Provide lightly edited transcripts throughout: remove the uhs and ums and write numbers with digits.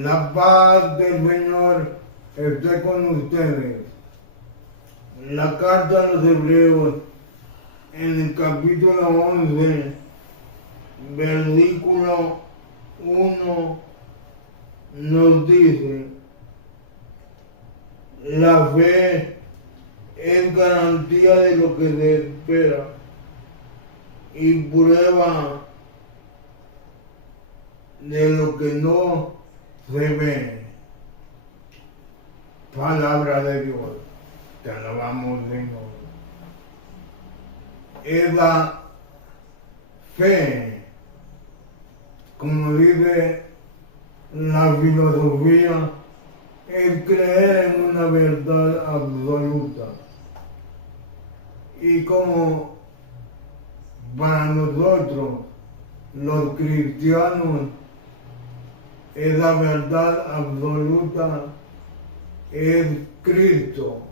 La paz del Señor esté con ustedes. La carta a los Hebreos, en el capítulo 11, versículo 1, nos dice: la fe es garantía de lo que se espera y prueba de lo que no se ve. Palabra de Dios, te alabamos, Señor. Es la fe, como dice la filosofía, es creer en una verdad absoluta. Y como para nosotros, los cristianos, esa verdad absoluta es Cristo.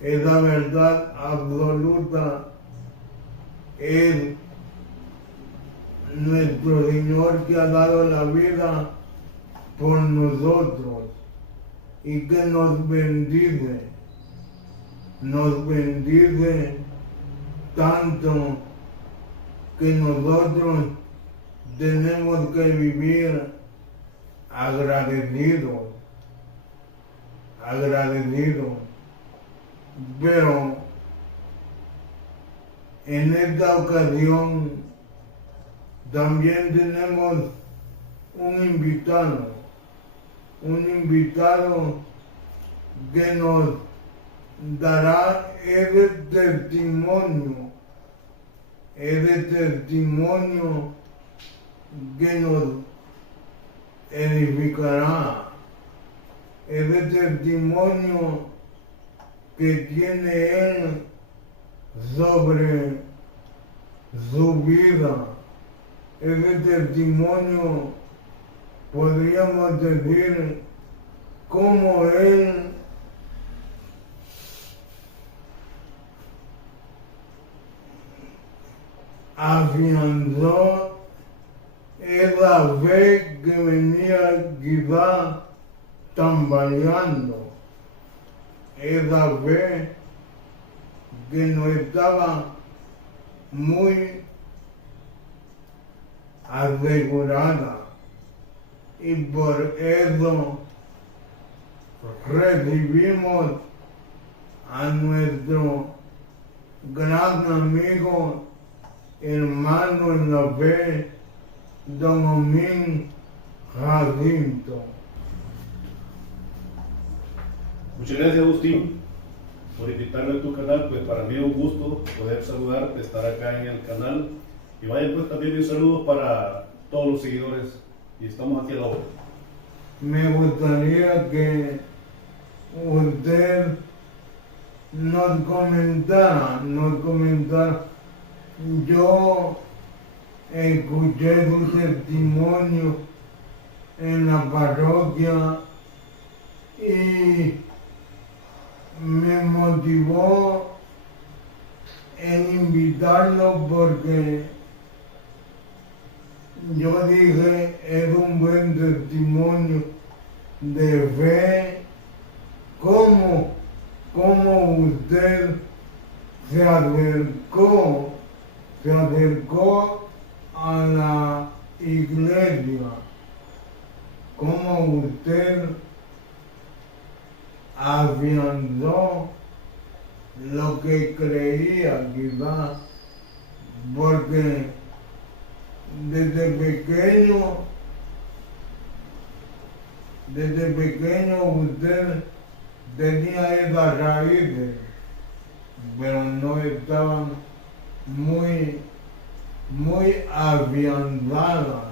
Esa verdad absoluta es nuestro Señor, que ha dado la vida por nosotros y que nos bendice tanto que nosotros tenemos que vivir agradecidos. Pero en esta ocasión también tenemos un invitado que nos dará ese testimonio que nos edificará, ese testimonio que tiene él sobre su vida, ese testimonio, podríamos decir, cómo él afianzó esa fe que venía quizá tambaleando, esa fe que no estaba muy asegurada, y por eso recibimos a nuestro gran amigo, hermano en la fe, don Omín Jacinto. Muchas gracias, Agustín, por invitarme a tu canal. Pues para mí es un gusto poder saludarte, estar acá en el canal. Y vaya, pues también un saludo para todos los seguidores, y estamos aquí a la hora. Me gustaría que usted nos comentara. Yo escuché su testimonio en la parroquia y me motivó en invitarlo, porque yo dije, es un buen testimonio de fe. ¿Cómo usted se acercó a la iglesia? ¿Cómo usted afianzó lo que creía quizá? Porque desde pequeño usted tenía esas raíces, pero no estaban muy afianzadas.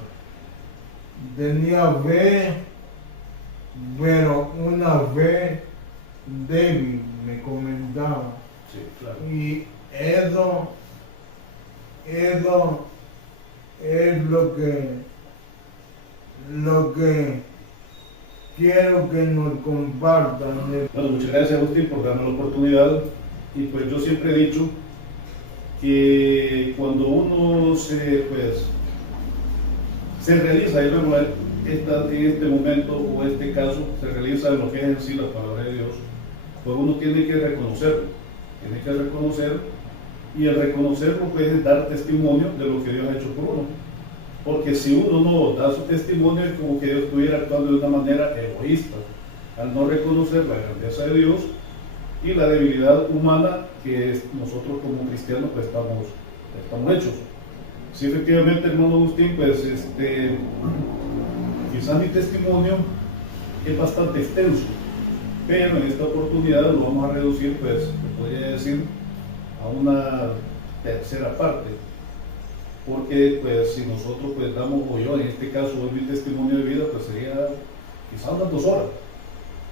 Tenía fe, pero una fe débil, me comentaba. Sí, claro. Y eso es lo que quiero que nos compartan. Bueno, muchas gracias, Agustín, por darme la oportunidad. Y pues yo siempre he dicho que cuando uno se realiza y luego en este momento o este caso se realiza en lo que es en sí la palabra de Dios, pues uno tiene que reconocerlo, y el reconocerlo pues es dar testimonio de lo que Dios ha hecho por uno. Porque si uno no da su testimonio es como que Dios estuviera actuando de una manera egoísta, al no reconocer la grandeza de Dios y la debilidad humana que nosotros como cristianos pues estamos hechos. Sí, efectivamente, hermano Agustín, pues quizás mi testimonio es bastante extenso, pero en esta oportunidad lo vamos a reducir, pues, se podría decir, a una tercera parte, porque pues si nosotros pues damos, o yo en este caso doy mi testimonio de vida, pues sería quizás unas 2 horas,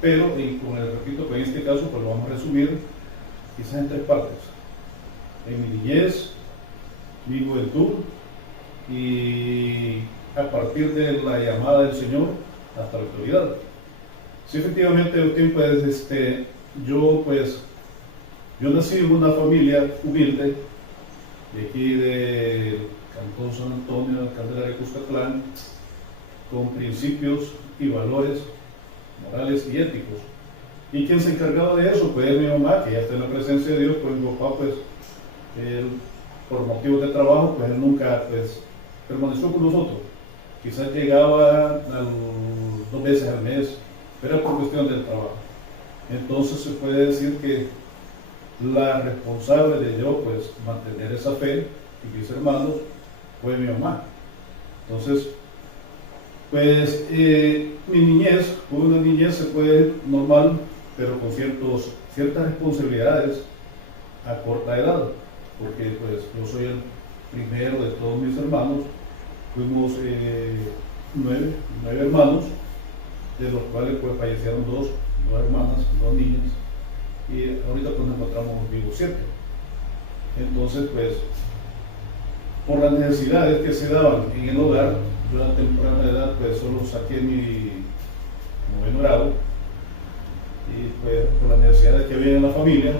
pero como les repito, pues en este caso pues lo vamos a resumir quizás en 3 partes: en mi niñez, mi juventud y a partir de la llamada del Señor hasta la actualidad. Sí, efectivamente, pues, yo nací en una familia humilde de aquí del Cantón San Antonio, Candelaria, Cuscatlán, con principios y valores morales y éticos. ¿Y quién se encargaba de eso? Pues mi mamá, que ya está en la presencia de Dios. Pues mi papá, pues, él, por motivos de trabajo, pues él nunca pues permaneció con nosotros. Quizás llegaba 2 veces al mes, pero era por cuestión del trabajo. Entonces se puede decir que la responsable de yo pues mantener esa fe y mis hermanos fue mi mamá. Entonces, pues mi niñez fue una niñez, se puede normal, pero con ciertas responsabilidades a corta edad, porque pues yo soy el primero de todos mis hermanos. Fuimos 9 hermanos, de los cuales pues fallecieron 2 hermanas, 2 niñas, y ahorita pues nos encontramos vivos 7. Entonces pues por las necesidades que se daban en el hogar, yo a temprana edad pues solo saqué mi 9º grado, y pues por las necesidades que había en la familia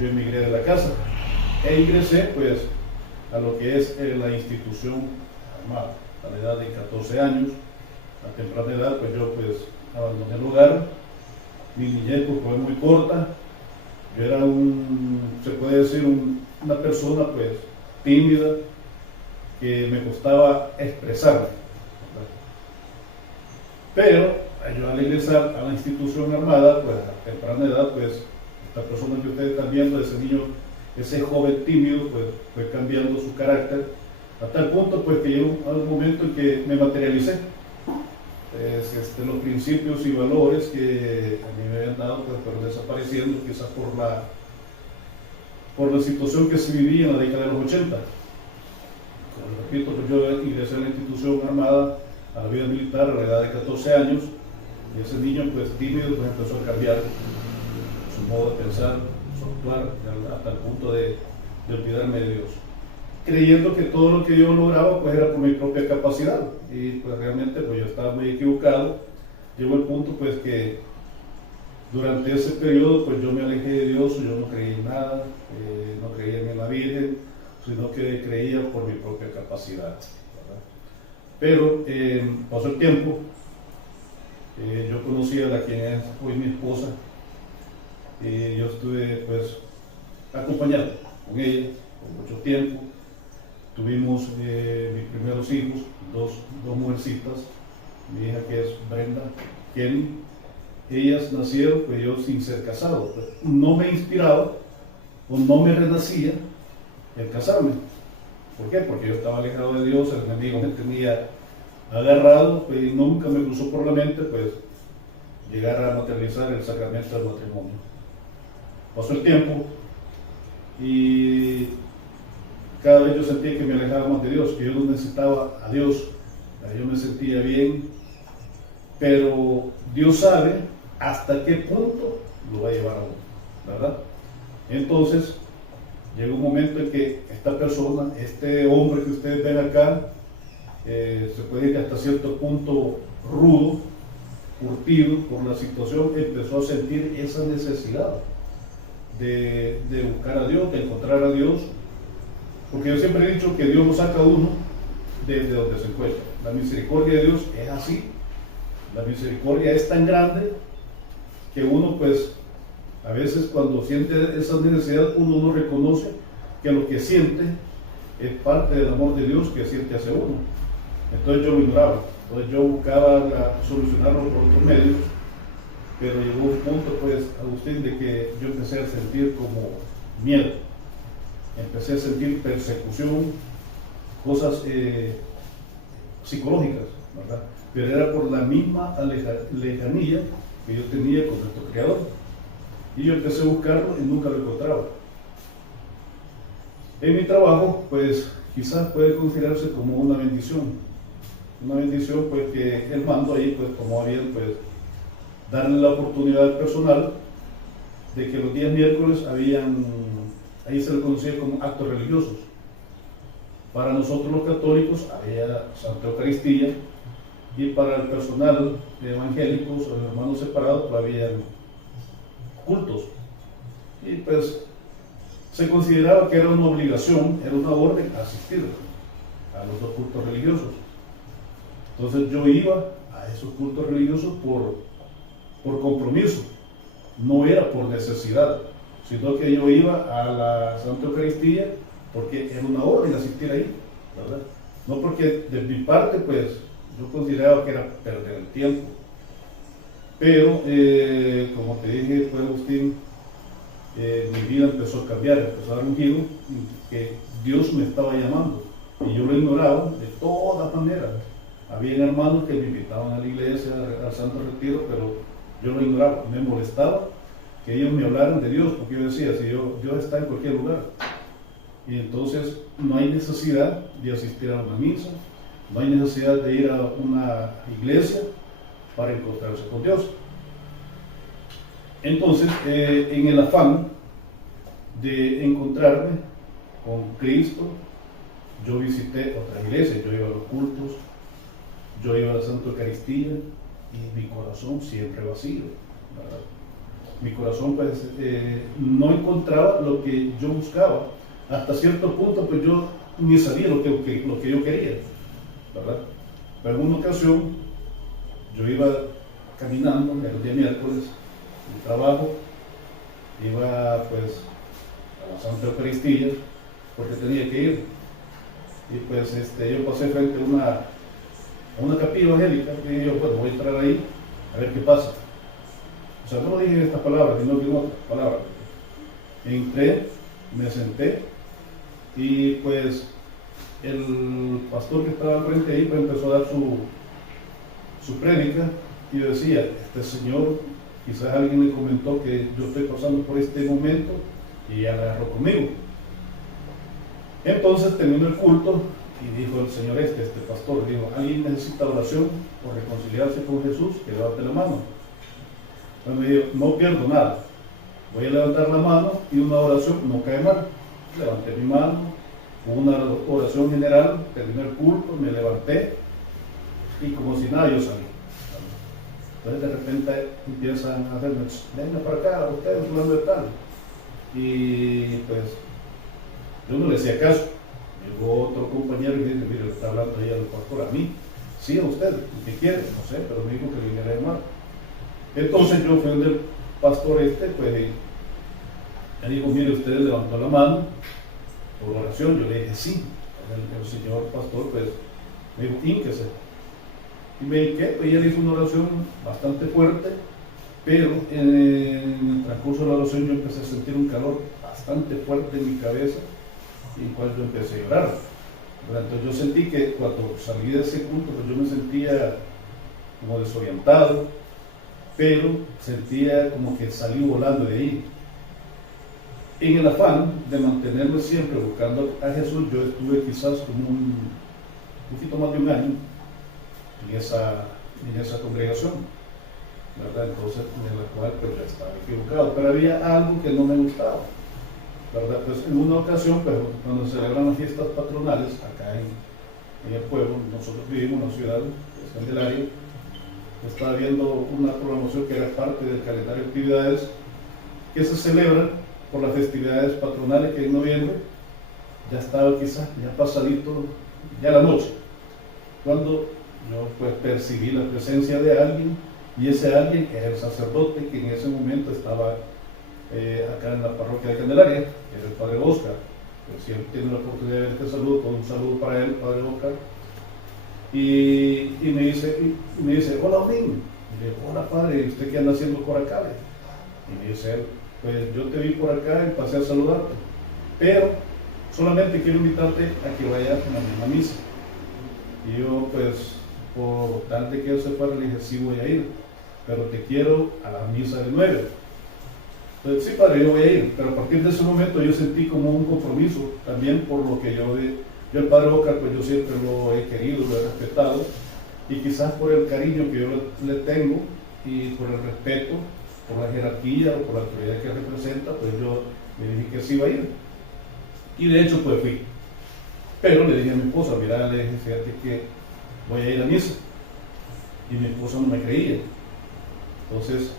yo emigré de la casa e ingresé pues a lo que es la institución armada a la edad de 14 años. A temprana edad pues yo pues abandoné el hogar. Mi niñez pues fue muy corta. Yo era se puede decir una persona pues tímida, que me costaba expresarme, pero yo al ingresar a la institución armada pues a temprana edad pues esta persona que ustedes están viendo, ese niño, ese joven tímido, pues fue cambiando su carácter a tal punto pues que llegó un momento en que me materialicé. Los principios y valores que a mí me habían dado pues fueron desapareciendo, quizás por la situación que se vivía en la década de los 80. Como repito, pues yo ingresé a la institución armada, a la vida militar, a la edad de 14 años, y ese niño pues tímido pues empezó a cambiar su modo de pensar, su actuar, hasta el punto de olvidarme de Dios, creyendo que todo lo que yo lograba pues era por mi propia capacidad, y pues realmente pues yo estaba muy equivocado. Llegó el punto pues que durante ese periodo pues yo me alejé de Dios, yo no creía en nada, no creía en la Virgen, sino que creía por mi propia capacidad, ¿verdad? Pero pasó el tiempo, yo conocí a quien es hoy mi esposa, yo estuve pues acompañado con ella por mucho tiempo. Tuvimos mis primeros hijos, dos mujercitas, mi hija que es Brenda, Kenny. Ellas nacieron pues yo sin ser casado. No me inspiraba o no me renacía el casarme. ¿Por qué? Porque yo estaba alejado de Dios, el enemigo me tenía agarrado, pues, y nunca me cruzó por la mente pues llegar a materializar el sacramento del matrimonio. Pasó el tiempo y cada vez yo sentía que me alejaba más de Dios, que yo no necesitaba a Dios. Yo me sentía bien, pero Dios sabe hasta qué punto lo va a llevar a uno, ¿verdad? Entonces llegó un momento en que esta persona, este hombre que ustedes ven acá, se puede decir que hasta cierto punto rudo, curtido por la situación, empezó a sentir esa necesidad de buscar a Dios, de encontrar a Dios, porque yo siempre he dicho que Dios lo saca a uno de donde se encuentra. La misericordia de Dios es así. La misericordia es tan grande que uno, pues, a veces cuando siente esa necesidad, uno no reconoce que lo que siente es parte del amor de Dios que siente hacia uno. Entonces yo lo ignoraba. Entonces yo buscaba solucionarlo por otros medios, pero llegó un punto, pues, Agustín, de que yo empecé a sentir como miedo. Empecé a sentir persecución, cosas psicológicas, ¿verdad? Pero era por la misma lejanía que yo tenía con nuestro Creador. Y yo empecé a buscarlo y nunca lo encontraba. En mi trabajo, pues, quizás puede considerarse como una bendición. Una bendición, pues, que el mando ahí, pues, tomó a bien, pues, darle la oportunidad personal de que los días miércoles ahí se le conocía como actos religiosos. Para nosotros los católicos había Santa Eucaristía, y para el personal de evangélicos o de hermanos separados pues había cultos. Y pues se consideraba que era una obligación, era una orden asistir a los dos cultos religiosos. Entonces yo iba a esos cultos religiosos por compromiso, no era por necesidad, sino que yo iba a la Santa Eucaristía porque era una orden asistir ahí, ¿verdad? No porque de mi parte, pues, yo consideraba que era perder el tiempo. Pero, como te dije, pues, Agustín, mi vida empezó a cambiar, empezó a dar un giro, que Dios me estaba llamando, y yo lo ignoraba de todas maneras. Había hermanos que me invitaban a la iglesia, al Santo Retiro, pero yo lo ignoraba, me molestaba que ellos me hablaran de Dios, porque yo decía, si Dios está en cualquier lugar. Y entonces no hay necesidad de asistir a una misa, no hay necesidad de ir a una iglesia para encontrarse con Dios. Entonces, en el afán de encontrarme con Cristo, yo visité otras iglesias, yo iba a los cultos, yo iba a la Santa Eucaristía, y mi corazón siempre vacío, ¿verdad? Mi corazón, pues, no encontraba lo que yo buscaba. Hasta cierto punto, pues yo ni sabía lo que yo quería, ¿verdad? Pero en una ocasión, yo iba caminando el día miércoles, mi trabajo, iba pues a la Santa Eucaristía, porque tenía que ir. Y pues yo pasé frente a una capilla evangélica, y yo, bueno, voy a entrar ahí, a ver qué pasa. O sea, no lo dije en estas palabras, sino que en otras palabras. Entré, me senté, y pues el pastor que estaba al frente ahí pues empezó a dar su prédica, y yo decía, este señor, quizás alguien le comentó que yo estoy pasando por este momento, y ya la agarró conmigo. Entonces terminó el culto, y dijo el señor este pastor, dijo, alguien necesita oración por reconciliarse con Jesús, que levante la mano. Entonces me dijo, no pierdo nada, voy a levantar la mano, y una oración no cae mal. Levanté mi mano, hubo una oración general, terminó el culto, me levanté, y como si nada yo salí. Entonces de repente empiezan a hacerme, venga para acá, ustedes hablando de tal. Y pues yo no le hacía caso. Llegó otro compañero y me dice, mire, le está hablando ahí al pastor, a mí. Sí, a usted, ¿qué quiere? No sé, pero me dijo que le viniera a llamar. Entonces yo fui donde el pastor pues me dijo, mire, usted levantó la mano por oración. Yo le dije, sí. El señor pastor, pues, me dijo, hínquese. Y me hinqué, pues, y él hizo una oración bastante fuerte, pero en el transcurso de la oración yo empecé a sentir un calor bastante fuerte en mi cabeza, en el cual yo empecé a llorar. Entonces yo sentí que cuando salí de ese culto, pues yo me sentía como desorientado, pero sentía como que salí volando de ahí. En el afán de mantenerme siempre buscando a Jesús, yo estuve quizás como un poquito más de un año en esa congregación, ¿verdad? Entonces, en la cual pues ya estaba equivocado, pero había algo que no me gustaba, ¿verdad? Pues en una ocasión, pues, cuando se celebran las fiestas patronales acá en el pueblo, nosotros vivimos en una ciudad, Candelaria, estaba viendo una programación que era parte del calendario de actividades que se celebran por las festividades patronales, que en noviembre ya estaba quizás ya pasadito, ya la noche, cuando yo pues percibí la presencia de alguien, y ese alguien es el sacerdote que en ese momento estaba acá en la parroquia de Candelaria, que era el padre Oscar. Si él tiene la oportunidad de ver este saludo, todo un saludo para él, padre Oscar. Y me dice, hola Odín. Y le digo, hola padre, ¿usted qué anda haciendo por acá? Y me dice él, pues yo te vi por acá y pasé a saludarte, pero solamente quiero invitarte a que vayas a la misma misa. Y yo pues, por tal de que él se fuera, le dije, sí voy a ir, pero te quiero a la misa del 9. Entonces, sí padre, yo voy a ir, pero a partir de ese momento yo sentí como un compromiso, también por lo que yo el padre Oscar, pues yo siempre lo he querido, lo he respetado, y quizás por el cariño que yo le tengo, y por el respeto, por la jerarquía o por la autoridad que representa, pues yo le dije que sí iba a ir. Y de hecho, pues fui. Pero le dije a mi esposa, mira, le dije, fíjate que voy a ir a misa. Y mi esposa no me creía. Entonces,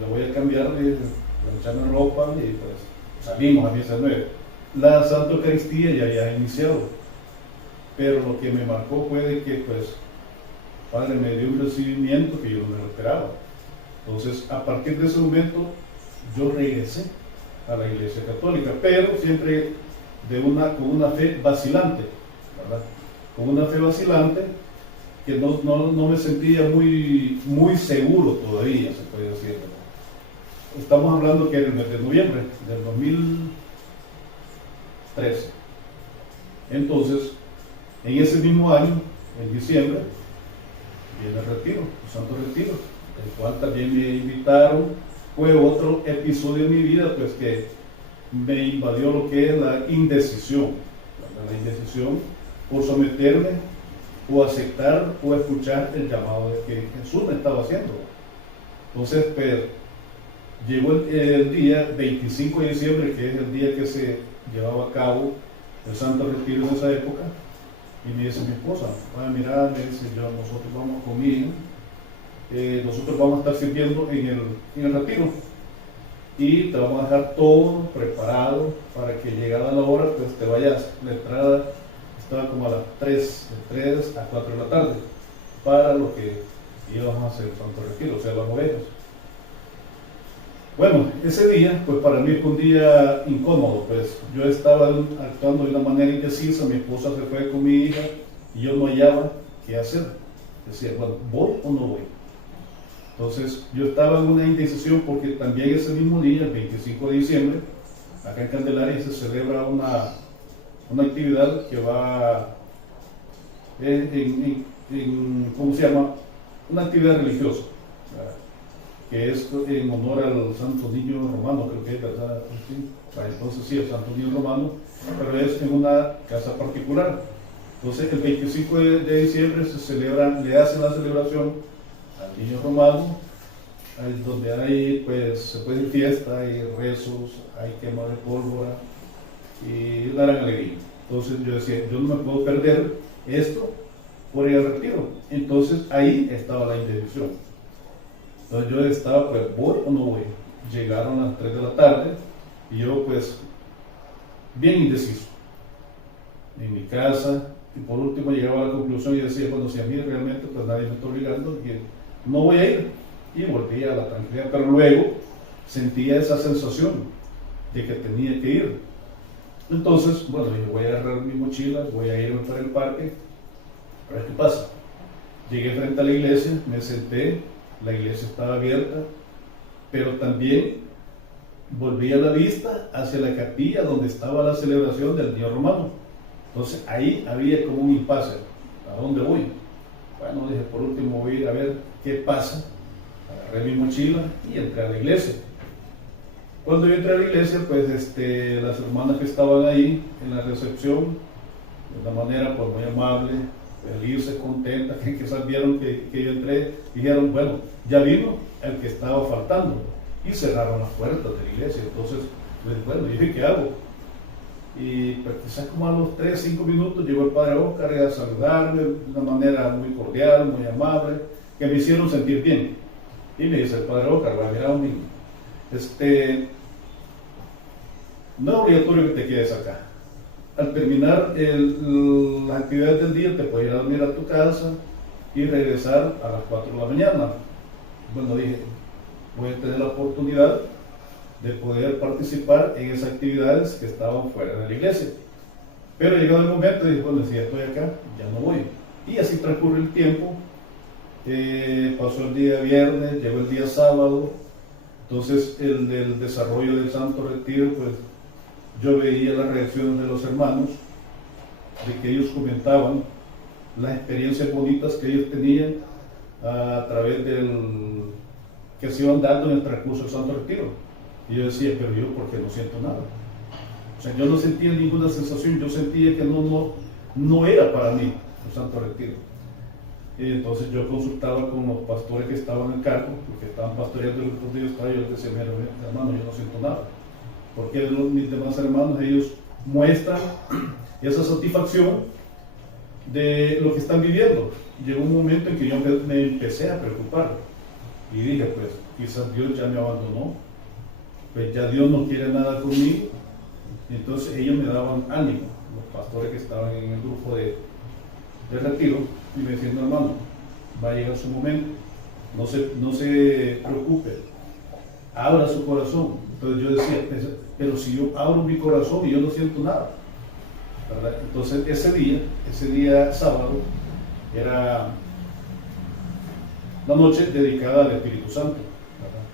lo voy a cambiar, plancharme ropa y pues salimos a misa 9. La Santa Eucaristía ya había iniciado, pero lo que me marcó fue de que pues Padre me dio un recibimiento que yo no me lo esperaba. Entonces, a partir de ese momento, yo regresé a la Iglesia Católica, pero siempre con una fe vacilante, ¿verdad? Con una fe vacilante que no me sentía muy seguro todavía, se puede decir, ¿verdad? Estamos hablando que en el mes de noviembre del 2013. Entonces, en ese mismo año, en diciembre, viene el retiro, el Santo Retiro, el cual también me invitaron. Fue otro episodio de mi vida, pues que me invadió lo que es la indecisión, ¿verdad? La indecisión por someterme o aceptar o escuchar el llamado de que Jesús me estaba haciendo. Entonces, pues, llegó el día 25 de diciembre, que es el día que se llevaba a cabo el Santo Retiro en esa época, y me dice mi esposa, mira, me dice, nosotros vamos conmigo, nosotros vamos a estar sirviendo en el retiro, y te vamos a dejar todo preparado para que llegada la hora, pues te vayas. La entrada estaba como a las 3, de 3 a 4 de la tarde, para lo que íbamos a hacer el Santo Retiro, o sea, las ovejas. Bueno, ese día, pues para mí fue un día incómodo, pues yo estaba actuando de una manera indecisa, mi esposa se fue con mi hija y yo no hallaba qué hacer. Decía, bueno, ¿voy o no voy? Entonces yo estaba en una indecisión porque también ese mismo día, el 25 de diciembre, acá en Candelaria se celebra una actividad que va ¿cómo se llama? Una actividad religiosa, ¿verdad? Que es en honor al Santo Niño Romano, creo que es, ¿verdad? Sí. Entonces sí, el Santo Niño Romano, pero es en una casa particular. Entonces el 25 de diciembre se celebra, le hacen la celebración al Niño Romano, donde hay, pues, se puede ir fiesta, hay rezos, hay quema de pólvora y una gran alegría. Entonces yo decía, yo no me puedo perder esto por ir al retiro. Entonces ahí estaba la indecisión. Entonces yo estaba, pues, ¿voy o no voy? Llegaron las 3 de la tarde y yo, pues, bien indeciso en mi casa, y por último llegaba a la conclusión y decía, bueno, si a mí realmente pues nadie me está obligando, y no voy a ir, y volví a la tranquilidad, pero luego sentía esa sensación de que tenía que ir. Entonces, bueno, yo voy a agarrar mi mochila, voy a irme para el parque, a ver qué pasa. Llegué frente a la iglesia, me senté, la iglesia estaba abierta, pero también volví a la vista hacia la capilla donde estaba la celebración del Niño Romano. Entonces ahí había como un impasse. ¿A dónde voy? Bueno, dije, por último voy a ir a ver qué pasa. Agarré mi mochila y entré a la iglesia. Cuando yo entré a la iglesia, pues las hermanas que estaban ahí en la recepción, de una manera pues muy amable, felices, contentas, que quizás vieron que yo entré, dijeron, bueno, ya vino el que estaba faltando, y cerraron las puertas de la iglesia. Entonces, pues, bueno, dije, ¿qué hago? Y pues quizás como a los 3-5 minutos llegó el padre Oscar a saludarme de una manera muy cordial, muy amable, que me hicieron sentir bien. Y me dice el padre Oscar, mira, un niño, no es obligatorio que te quedes acá. al terminar las actividades del día te puedes ir a dormir a tu casa y regresar a las 4 de la mañana. Bueno, dije, voy a tener la oportunidad de poder participar en esas actividades que estaban fuera de la iglesia. Pero llegado el momento, dije, bueno, si ya estoy acá, ya no voy. Y así transcurre el tiempo. Pasó el día viernes, llegó el día sábado. Entonces, el desarrollo del Santo Retiro, pues yo veía las reacciones de los hermanos, de que ellos comentaban las experiencias bonitas que ellos tenían a través que se iban dando en el transcurso del Santo Retiro. Y yo decía, pero yo, ¿por qué no siento nada? O sea, yo no sentía ninguna sensación, yo sentía que no era para mí el Santo Retiro. Y entonces yo consultaba con los pastores que estaban en cargo, porque estaban pastoreando el grupo donde yo estaba, y yo les decía, mira, hermano, yo no siento nada. Porque mis demás hermanos, ellos muestran esa satisfacción de lo que están viviendo. Llegó un momento en que yo me empecé a preocupar y dije, pues quizás Dios ya me abandonó, pues ya Dios no quiere nada conmigo. Y entonces ellos me daban ánimo, los pastores que estaban en el grupo de retiro, y me decían, hermano, va a llegar su momento, no se preocupe, abra su corazón. Entonces yo decía, pero si yo abro mi corazón y yo no siento nada, ¿verdad? Entonces ese día sábado, era la noche dedicada al Espíritu Santo, ¿verdad?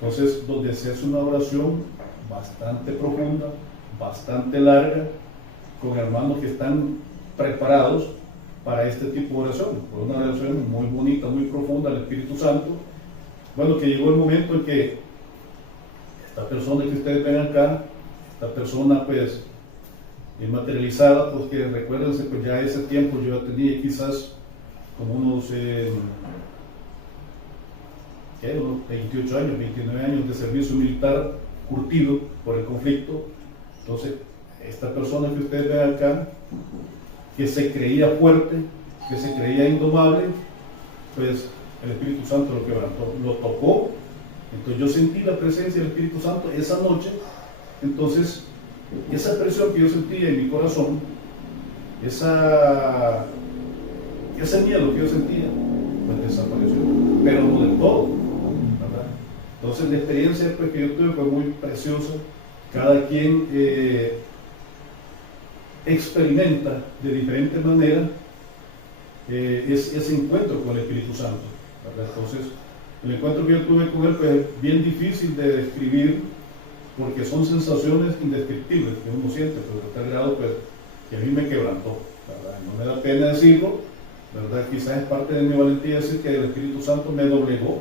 Entonces, donde se hace una oración bastante profunda, bastante larga, con hermanos que están preparados para este tipo de oración. Fue una oración muy bonita, muy profunda al Espíritu Santo. Bueno, que llegó el momento en que esta persona que ustedes ven acá, esta persona pues materializada, pues que recuérdense, pues ya ese tiempo yo ya tenía quizás como unos 28 años, 29 años de servicio militar curtido por el conflicto. Entonces, esta persona que ustedes ven acá, que se creía fuerte, que se creía indomable, pues el Espíritu Santo lo quebrantó, lo tocó. Entonces yo sentí la presencia del Espíritu Santo esa noche. Entonces, esa presión que yo sentía en mi corazón, ese miedo que yo sentía, pues desapareció, pero no del todo, ¿verdad? Entonces la experiencia pues, que yo tuve fue muy preciosa. Cada quien experimenta de diferente manera ese encuentro con el Espíritu Santo, ¿verdad? Entonces, el encuentro que yo tuve con él fue bien difícil de describir, porque son sensaciones indescriptibles que uno siente, pero de tal grado pues, que a mí me quebrantó, ¿verdad? No me da pena decirlo, ¿verdad? Quizás es parte de mi valentía decir que el Espíritu Santo me doblegó,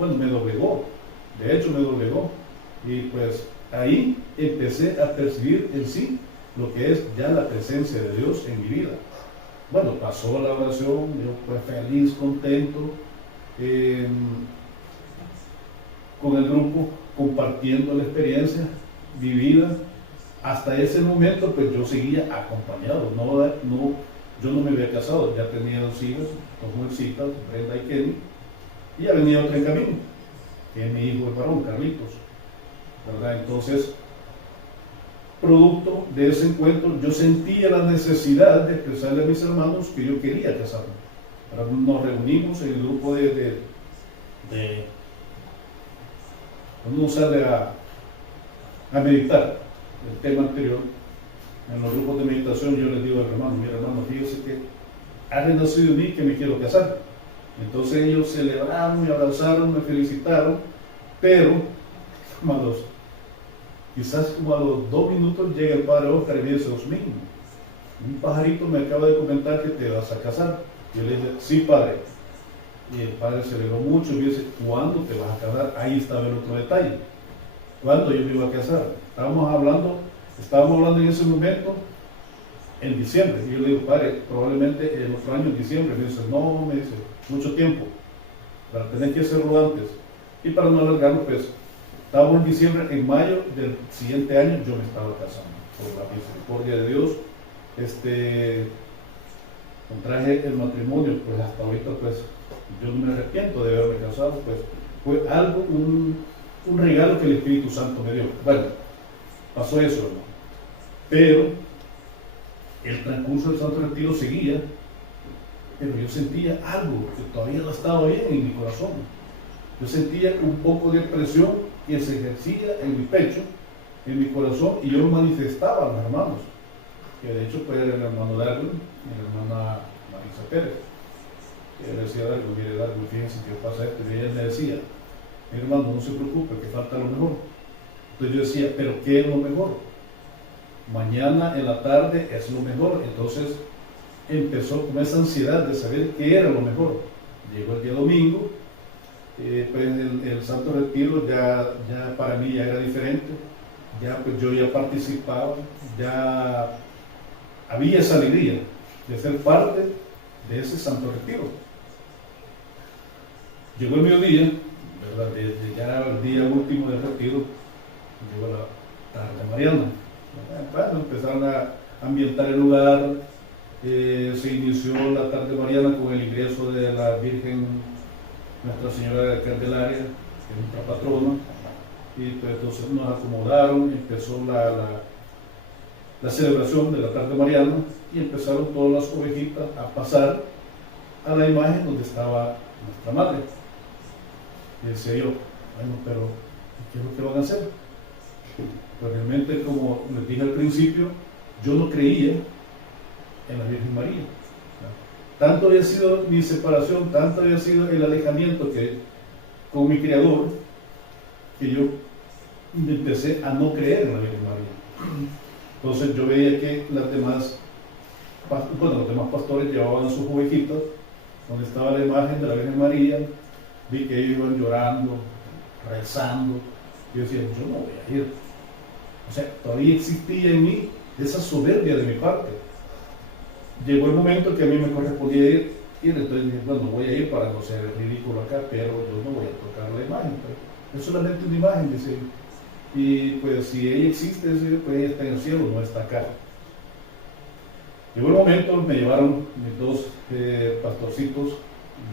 de hecho me doblegó, y pues ahí empecé a percibir en sí lo que es ya la presencia de Dios en mi vida. Bueno, pasó la oración, yo pues feliz, contento, con el grupo, compartiendo la experiencia vivida. Hasta ese momento pues yo seguía acompañado, yo no me había casado, ya tenía 2 hijas, 2 mujercitas, Brenda y Kenny, y ya venía otra en camino, que es mi hijo el varón, Carlitos, ¿verdad? Entonces, producto de ese encuentro, yo sentía la necesidad de expresarle a mis hermanos que yo quería casarme. Nos reunimos en el grupo uno sale a meditar el tema anterior. En los grupos de meditación yo les digo al hermano, mira hermano, fíjese que ha renacido en mí que me quiero casar. Entonces ellos celebraron, me abrazaron, me felicitaron, pero quizás como a los 2 minutos llega el padre Oscar y me dice, Osmin, un pajarito me acaba de comentar que te vas a casar. Y yo le dije, sí padre. Y el padre se alegró mucho y me dice, ¿cuándo te vas a casar? Ahí estaba el otro detalle. ¿Cuándo yo me iba a casar? Estábamos hablando en ese momento en diciembre. Y yo le digo, padre, probablemente el otro año en diciembre. Me dice, no, me dice, mucho tiempo, para tener que hacerlo antes. Y para no alargarlo, pues, estábamos en diciembre, en mayo del siguiente año yo me estaba casando. Por la misericordia de Dios, contraje el matrimonio, pues hasta ahorita, pues, yo no me arrepiento de haberme casado, pues, fue algo, un regalo que el Espíritu Santo me dio. Bueno, pasó eso, hermano. Pero el transcurso del Santo Retiro seguía, pero yo sentía algo que todavía no estaba bien en mi corazón. Yo sentía un poco de presión que se ejercía en mi pecho, en mi corazón, y yo lo manifestaba a los hermanos, que de hecho pues era el hermano Darwin y la hermana Marisa Pérez. Y ella decía: Darwin, mire Darwin, fíjense que pasa esto, y ella me decía: mi hermano, no se preocupe, que falta lo mejor. Entonces yo decía: pero ¿qué es lo mejor? Mañana en la tarde es lo mejor. Entonces empezó con esa ansiedad de saber qué era lo mejor. Llegó el día domingo, pues el Santo Retiro ya para mí ya era diferente, ya pues yo ya participaba, ya había esa alegría de ser parte de ese Santo Retiro. Llegó el mediodía, ¿verdad? Desde ya el día último del retiro, llegó la tarde mariana. Bueno, empezaron a ambientar el lugar, se inició la tarde mariana con el ingreso de la Virgen Nuestra Señora de Candelaria, que es nuestra patrona, y pues entonces nos acomodaron, empezó la celebración de la tarde mariana, y empezaron todas las ovejitas a pasar a la imagen donde estaba nuestra madre. Y decía yo: bueno, pero ¿qué es lo que van a hacer? Pues realmente, como les dije al principio, yo no creía en la Virgen María. Tanto había sido mi separación, tanto había sido el alejamiento con mi Creador, que yo empecé a no creer en la Virgen María. Entonces yo veía que los demás pastores llevaban a sus ovejitas donde estaba la imagen de la Virgen María. Vi que ellos iban llorando, rezando. Yo decía: yo no voy a ir. O sea, todavía existía en mí esa soberbia de mi parte. Llegó el momento que a mí me correspondía ir, entonces dije: bueno, voy a ir para no ser ridículo acá, pero yo no voy a tocar la imagen. Es solamente una imagen, dice. Y pues si ella existe, pues ella está en el cielo, no está acá. Llegó el momento, me llevaron mis dos pastorcitos.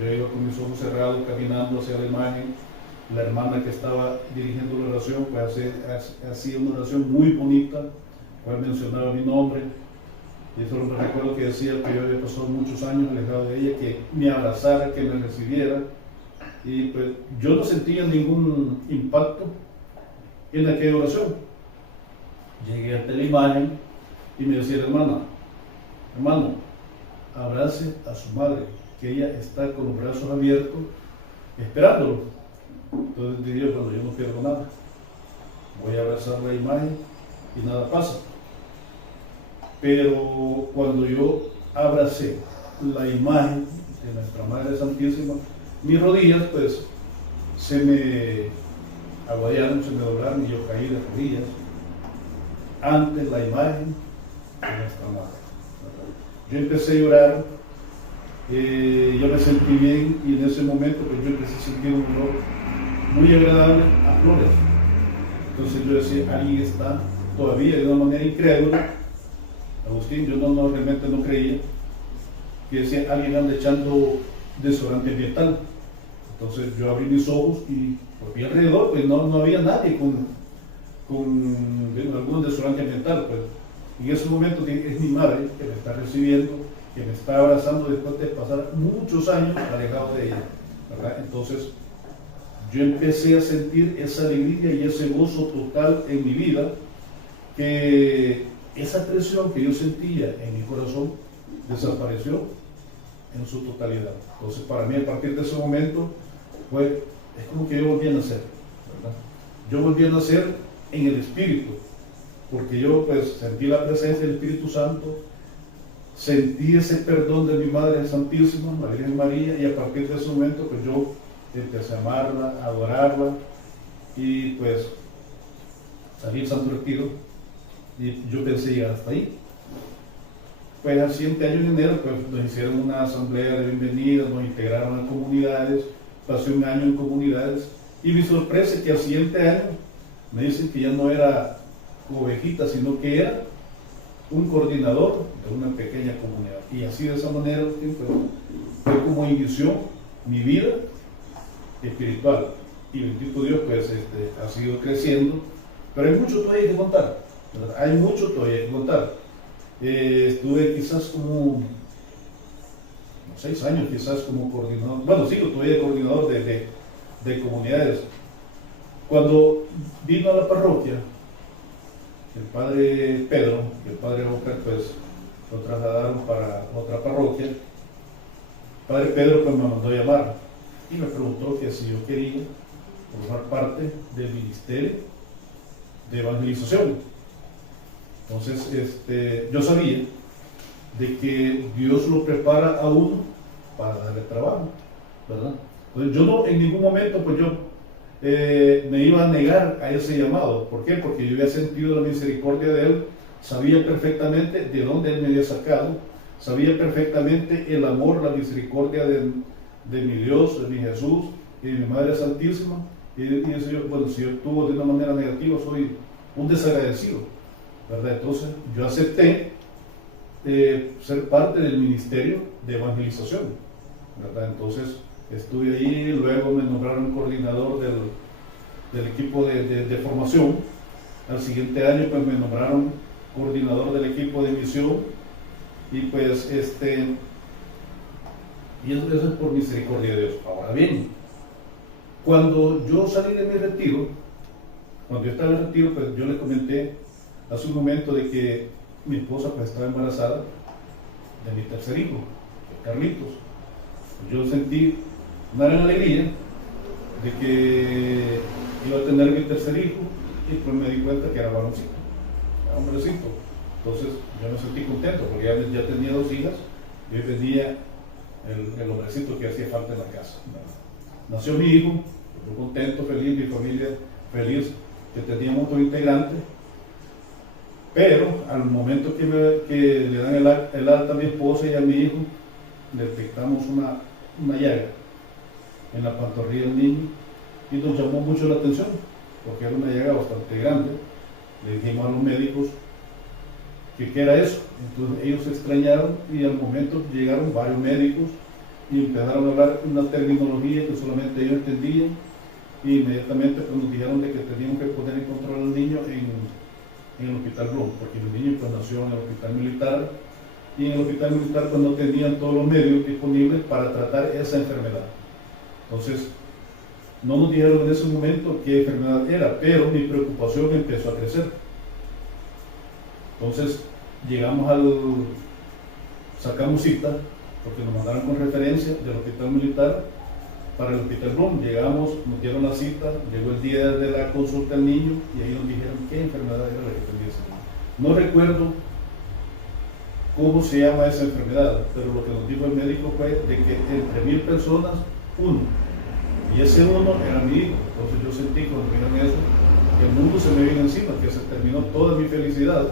Yo iba con mis ojos cerrados caminando hacia la imagen. La hermana que estaba dirigiendo la oración pues hacía una oración muy bonita, cual mencionaba mi nombre. Y solo me recuerdo que decía que yo había pasado muchos años alejado de ella, que me abrazara, que me recibiera. Y pues yo no sentía ningún impacto en aquella oración. Llegué ante la imagen y me decía: hermano, abrace a su madre, que ella está con los brazos abiertos esperándolo. Entonces dije: bueno, yo no pierdo nada, voy a abrazar la imagen y nada pasa. Pero cuando yo abracé la imagen de nuestra Madre Santísima, mis rodillas pues se me aguayaron, se me doblaron, y yo caí de rodillas ante la imagen de nuestra Madre. Yo empecé a llorar, yo me sentí bien, y en ese momento pues yo empecé a sentir un olor muy agradable a flores. Entonces yo decía: alguien está todavía de una manera incrédula, Agustín, yo realmente no creía, que decía: alguien anda echando desodorante ambiental. Entonces yo abrí mis ojos y por mi alrededor pues no había nadie con algún desodorante ambiental. Pues en ese momento es mi madre que me está recibiendo, que me está abrazando después de pasar muchos años alejado de ella, ¿verdad? Entonces yo empecé a sentir esa alegría y ese gozo total en mi vida, que esa presión que yo sentía en mi corazón desapareció en su totalidad. Entonces para mí, a partir de ese momento, pues es como que yo volví a nacer, ¿verdad? Yo volví a nacer en el Espíritu, porque yo pues sentí la presencia del Espíritu Santo, sentí ese perdón de mi Madre Santísima, la Virgen María, y a partir de ese momento pues yo empecé a amarla, a adorarla, y pues salí del Santo Retiro y yo pensé llegar hasta ahí. Pues al siguiente año, en enero, pues nos hicieron una asamblea de bienvenida, nos integraron a comunidades, pasé un año en comunidades, y mi sorpresa es que al siguiente año me dicen que ya no era ovejita, sino que era un coordinador de una pequeña comunidad. Y así, de esa manera, fue como inició mi vida espiritual. Y bendito Dios, pues ha seguido creciendo, pero hay mucho todavía que contar, ¿verdad? Hay mucho todavía que contar. Estuve quizás como 6 años, quizás como coordinador, bueno, sí, estuve de coordinador de comunidades. Cuando vino a la parroquia, el padre Pedro y el padre Oscar, pues lo trasladaron para otra parroquia. El padre Pedro pues me mandó a llamar y me preguntó que si yo quería formar parte del ministerio de evangelización. Entonces, yo sabía de que Dios lo prepara a uno para darle trabajo, ¿verdad? Entonces yo no en ningún momento pues yo me iba a negar a ese llamado. ¿Por qué? Porque yo había sentido la misericordia de Él, sabía perfectamente de dónde Él me había sacado, sabía perfectamente el amor, la misericordia de mi Dios, de mi Jesús y de mi Madre Santísima. Y eso yo, bueno, si yo actúo de una manera negativa, soy un desagradecido, ¿verdad? Entonces yo acepté ser parte del ministerio de evangelización, ¿verdad? Entonces estuve ahí, luego me nombraron coordinador del equipo de formación. Al siguiente año pues me nombraron coordinador del equipo de misión y pues y eso es por misericordia de Dios. Ahora bien, cuando yo salí de mi retiro, cuando yo estaba en el retiro, pues yo le comenté hace un momento de que mi esposa pues estaba embarazada de mi tercer hijo, de Carlitos. Yo sentí una gran alegría de que iba a tener mi tercer hijo y pues me di cuenta que era varoncito, era hombrecito. Entonces yo me sentí contento porque ya tenía 2 hijas y hoy venía el hombrecito que hacía falta en la casa. Nació mi hijo, yo contento, feliz, mi familia feliz, que teníamos 2 integrantes, pero al momento que le dan el alta a mi esposa y a mi hijo, le detectamos una llaga en la pantorrilla del niño y nos llamó mucho la atención porque era una llaga bastante grande. Le dijimos a los médicos que qué era eso. Entonces ellos se extrañaron y al momento llegaron varios médicos y empezaron a hablar una terminología que solamente ellos entendían y inmediatamente pues, nos dijeron de que teníamos que poner en control al niño en el hospital Blum, porque el niño pues, nació en el hospital militar y en el hospital militar pues, no tenían todos los medios disponibles para tratar esa enfermedad. Entonces no nos dijeron en ese momento qué enfermedad era, pero mi preocupación empezó a crecer. Entonces sacamos cita, porque nos mandaron con referencia del hospital militar para el hospital Blum. Llegamos, nos dieron la cita, llegó el día de la consulta al niño y ahí nos dijeron qué enfermedad era la que tenía ese niño. No recuerdo cómo se llama esa enfermedad, pero lo que nos dijo el médico fue de que entre 1000 personas, uno. Y ese uno era mi hijo. Entonces yo sentí cuando me dijeron eso, que el mundo se me vino encima, que se terminó toda mi felicidad,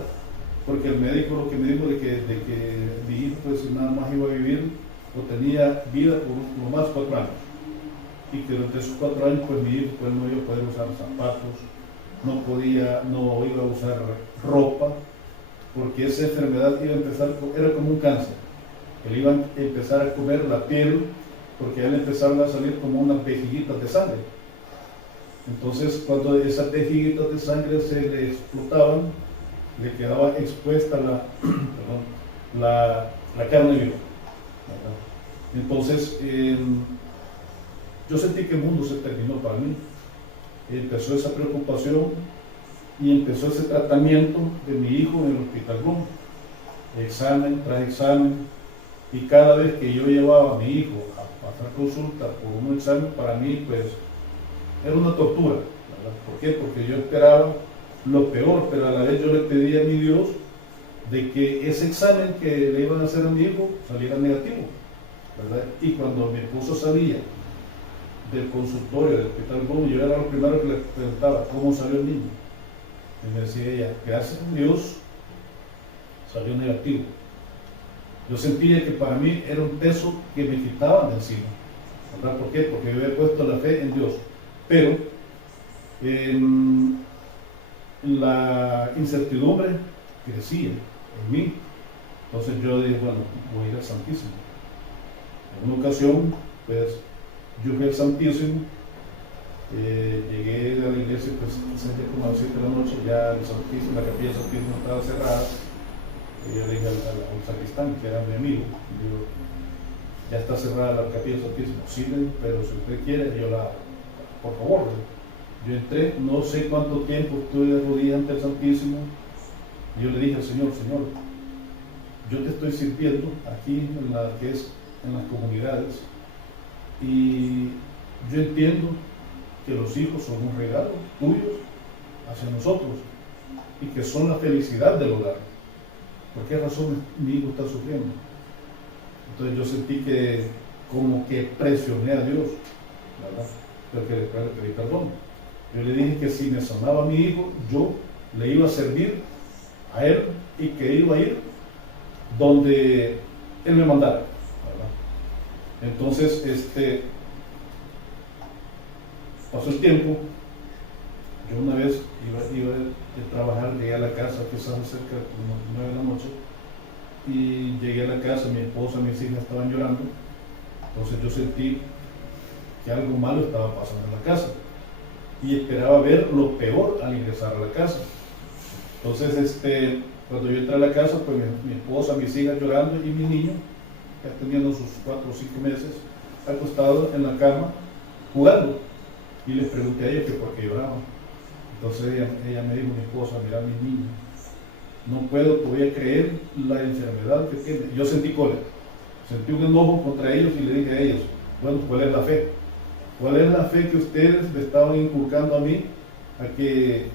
porque el médico lo que me dijo de que mi hijo pues nada más iba a vivir o tenía vida por lo más 4 años. Y que durante esos 4 años pues mi hijo pues no iba a poder usar zapatos, no iba a usar ropa, porque esa enfermedad iba a empezar, era como un cáncer. Él iba a empezar a comer la piel porque a él empezaron a salir como unas vejiguitas de sangre. Entonces cuando esas vejiguitas de sangre se le explotaban, le quedaba expuesta la carne viva. Entonces yo sentí que el mundo se terminó para mí. Empezó esa preocupación y empezó ese tratamiento de mi hijo en el hospital Blum, examen tras examen, y cada vez que yo llevaba a mi hijo a pasar consulta por un examen, para mí pues era una tortura, ¿verdad? ¿Por qué? Porque yo esperaba lo peor, pero a la vez yo le pedí a mi Dios de que ese examen que le iban a hacer a mi hijo saliera negativo, ¿verdad? Y cuando mi esposo salía del consultorio del hospital Blum, yo era lo primero que le preguntaba cómo salió el niño, y me decía ella, gracias a Dios salió negativo. Yo sentía que para mí era un peso que me quitaban de encima, ¿verdad? ¿Por qué? Porque yo había puesto la fe en Dios, pero la incertidumbre crecía en mí. Entonces yo dije, bueno, voy a ir al Santísimo. En una ocasión, pues, yo fui al Santísimo, llegué a la iglesia, pues, como a las 7 de la noche, ya el Santísimo, la capilla del Santísimo estaba cerrada, Y yo le dije al sacristán, que era mi amigo, le digo, ya está cerrada la capilla del Santísimo. Sí, le digo, pero si usted quiere, yo la, por favor. Le digo. Yo entré, no sé cuánto tiempo estuve de rodillas ante el Santísimo. Y yo le dije al Señor, Señor, yo te estoy sirviendo aquí en la que es en las comunidades, y yo entiendo que los hijos son un regalo tuyo hacia nosotros y que son la felicidad del hogar. ¿Por qué razón mi hijo está sufriendo? Entonces yo sentí que como que presioné a Dios, ¿verdad? Pero que después le pedí perdón. Yo le dije que si me sanaba a mi hijo, yo le iba a servir a él y que iba a ir donde él me mandara, ¿verdad? Entonces, pasó el tiempo. Yo una vez iba de trabajar, llegué a la casa, quizás cerca de como 9 de la noche, y llegué a la casa, mi esposa y mis hijas estaban llorando. Entonces yo sentí que algo malo estaba pasando en la casa y esperaba ver lo peor al ingresar a la casa. Entonces, cuando yo entré a la casa, pues mi esposa, mis hijas llorando y mis niños, ya teniendo sus 4 o 5 meses, acostados en la cama, jugando. Y les pregunté a ellos que por qué lloraban. Entonces ella me dijo, mi esposa, mira a mis niños, no puedo todavía creer la enfermedad que tienen. Yo sentí cólera, sentí un enojo contra ellos y le dije a ellos, bueno, ¿cuál es la fe? ¿Cuál es la fe que ustedes me estaban inculcando a mí a que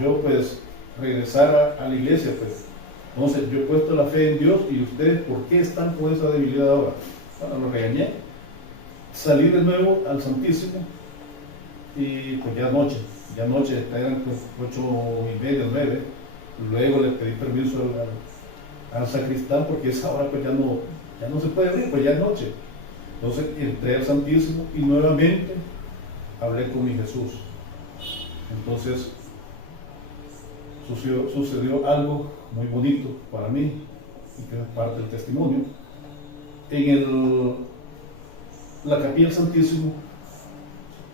yo pues regresara a la iglesia? Pues entonces yo he puesto la fe en Dios, y ustedes ¿por qué están con esa debilidad ahora? Bueno, lo regañé. Salí de nuevo al Santísimo y pues ya noche, eran pues 8:30, 9. Luego le pedí permiso al sacristán porque esa hora pues ya no se puede abrir, pues ya es noche. Entonces entré al Santísimo y nuevamente hablé con mi Jesús. Entonces sucedió algo muy bonito para mí y que es parte del testimonio. En la capilla del Santísimo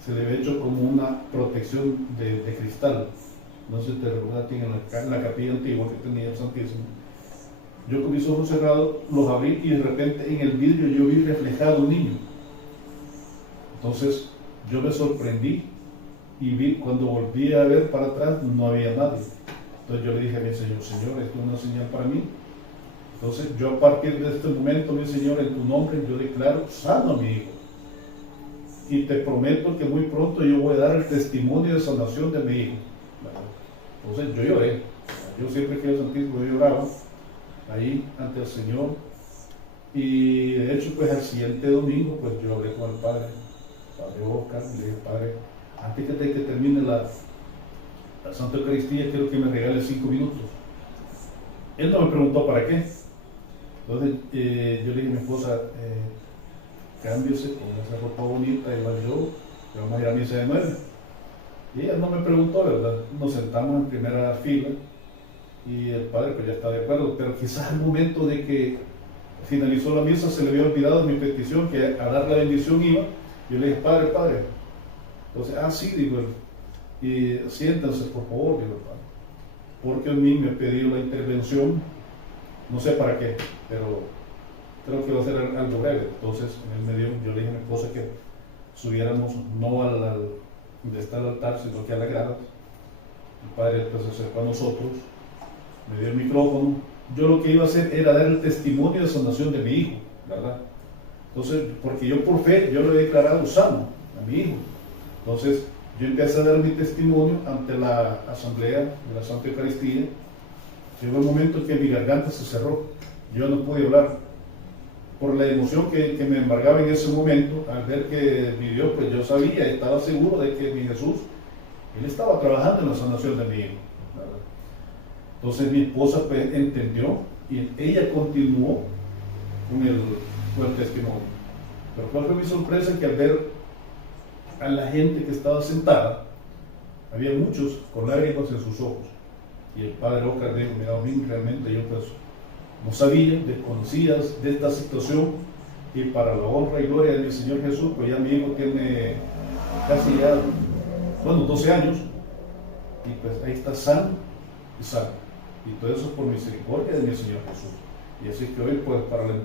se le había hecho como una protección de cristal. No sé si te recuerdas, en la capilla antigua que tenía el Santísimo. Yo con mis ojos cerrados los abrí y de repente en el vidrio yo vi reflejado un niño. Entonces yo me sorprendí y vi, cuando volví a ver para atrás, no había nadie. Entonces yo le dije a mi Señor, Señor, esto es una señal para mí. Entonces yo a partir de este momento, mi Señor, en tu nombre yo declaro sano a mi hijo. Y te prometo que muy pronto yo voy a dar el testimonio de sanación de mi hijo. Entonces yo lloré. Yo siempre que iba al Santísimo yo lloraba ahí ante el Señor. Y de hecho pues al siguiente domingo pues yo hablé con el Padre Oscar, y le dije, Padre, antes que termine la Santa Eucaristía, quiero que me regale 5 minutos. Él no me preguntó para qué. Entonces yo le dije a mi esposa, cámbiese con esa ropa bonita, igual yo, que vamos a ir a misa de 9. Y ella no me preguntó, ¿verdad? Nos sentamos en primera fila y el padre pues ya está de acuerdo, pero quizás al momento de que finalizó la misa se le había olvidado mi petición, que a dar la bendición iba. Yo le dije, Padre. Entonces, sí, digo, y siéntanse por favor, digo el Padre, porque a mí me ha pedido la intervención, no sé para qué, pero creo que va a ser algo breve. Entonces yo le dije a mi esposa que subiéramos no donde está el altar, sino que a la grada. El Padre pues se acercó a nosotros, me dio el micrófono. Yo lo que iba a hacer era dar el testimonio de sanación de mi hijo, ¿verdad? Entonces, porque yo por fe, yo lo he declarado sano a mi hijo. Entonces yo empecé a dar mi testimonio ante la asamblea de la Santa Eucaristía. Llegó el momento en que mi garganta se cerró, yo no pude hablar por la emoción que me embargaba en ese momento. Al ver que mi Dios, pues yo sabía, estaba seguro de que mi Jesús, Él estaba trabajando en la sanación de mi hijo, ¿verdad? Entonces mi esposa pues entendió y ella continuó con el testimonio. Pero cuál fue mi sorpresa, que al ver a la gente que estaba sentada, había muchos con lágrimas en sus ojos. Y el Padre Oscar dijo, mira, a mí realmente yo pues no sabía, desconocía de esta situación, y para la honra y gloria de mi Señor Jesús, pues ya mi hijo tiene casi 12 años, y pues ahí está sano y sano. Y todo eso por misericordia de mi Señor Jesús. Y así que hoy, pues,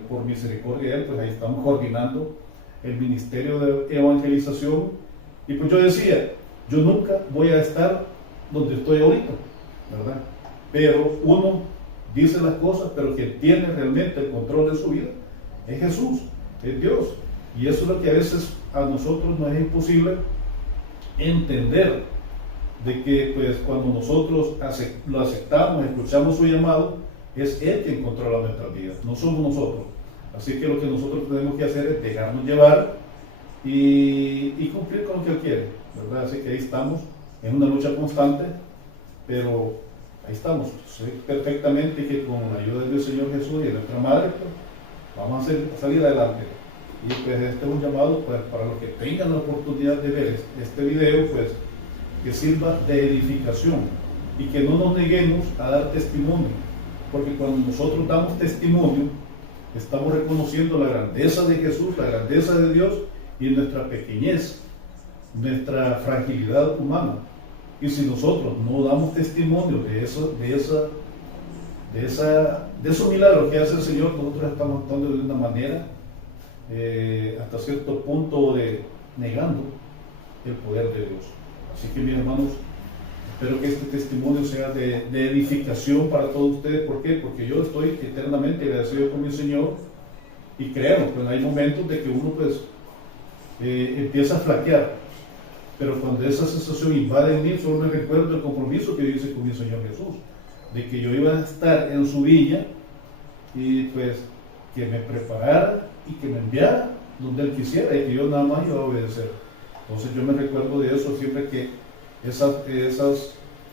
por misericordia de Él, pues ahí estamos coordinando el ministerio de evangelización. Y pues yo decía, yo nunca voy a estar donde estoy ahorita, ¿verdad? Pero uno dice las cosas, pero quien tiene realmente el control de su vida es Jesús, es Dios. Y eso es lo que a veces a nosotros nos es imposible entender, de que pues cuando nosotros lo aceptamos, escuchamos su llamado, es Él quien controla nuestras vidas, no somos nosotros. Así que lo que nosotros tenemos que hacer es dejarnos llevar y cumplir con lo que Él quiere, ¿verdad? Así que ahí estamos, en una lucha constante, pero ahí estamos. Sé perfectamente que con la ayuda del Señor Jesús y de nuestra Madre, pues, vamos a salir adelante. Y pues este es un llamado, pues, para los que tengan la oportunidad de ver este video, pues que sirva de edificación y que no nos neguemos a dar testimonio, porque cuando nosotros damos testimonio estamos reconociendo la grandeza de Jesús, la grandeza de Dios y nuestra pequeñez, nuestra fragilidad humana. Y si nosotros no damos testimonio de esos milagros que hace el Señor, nosotros estamos actuando de una manera hasta cierto punto negando el poder de Dios. Así que, mis hermanos, espero que este testimonio sea de edificación para todos ustedes. ¿Por qué? Porque yo estoy eternamente agradecido con mi Señor, y créanlo, pues hay momentos de que uno pues empieza a flaquear, pero cuando esa sensación invade en mí, solo me recuerdo el compromiso que yo hice con mi Señor Jesús, de que yo iba a estar en su viña y pues que me preparara y que me enviara donde Él quisiera, y que yo nada más iba a obedecer. Entonces yo me recuerdo de eso siempre que esas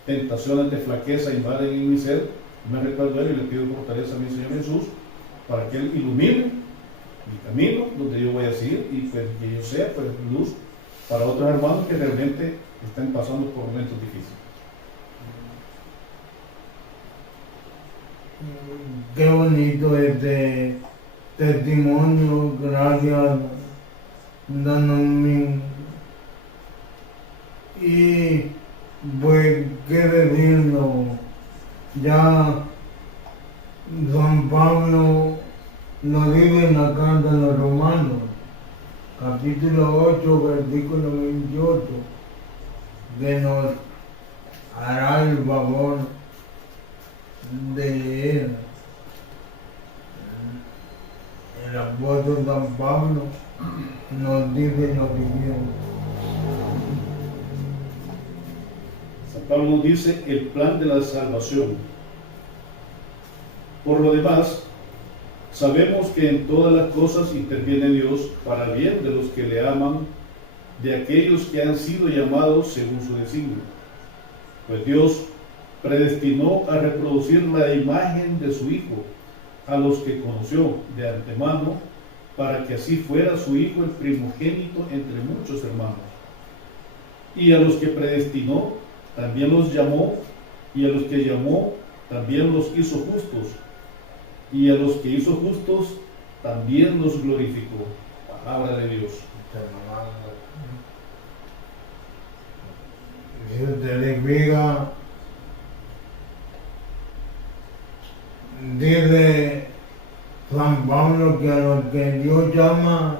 tentaciones de flaqueza invaden en mi ser. Me recuerdo de Él y le pido fortaleza a mi Señor Jesús para que Él ilumine mi camino donde yo voy a seguir, y pues que yo sea pues luz para otros hermanos que realmente están pasando por momentos difíciles. Qué bonito este testimonio, gracias, Danomi. Y pues, qué decirlo, ya San Pablo lo dice en la carta a los Romanos, capítulo 8, versículo 28, que nos hará el favor de leer. El apóstol San Pablo nos dice lo siguiente. San Pablo nos dice el plan de la salvación. Por lo demás, sabemos que en todas las cosas interviene Dios para el bien de los que le aman, de aquellos que han sido llamados según su designio. Pues Dios predestinó a reproducir la imagen de su Hijo a los que conoció de antemano, para que así fuera su Hijo el primogénito entre muchos hermanos. Y a los que predestinó, también los llamó, y a los que llamó, también los hizo justos, y a los que hizo justos, también los glorificó. Palabra de Dios. Si usted le fija, dice San Pablo que a los que Dios llama,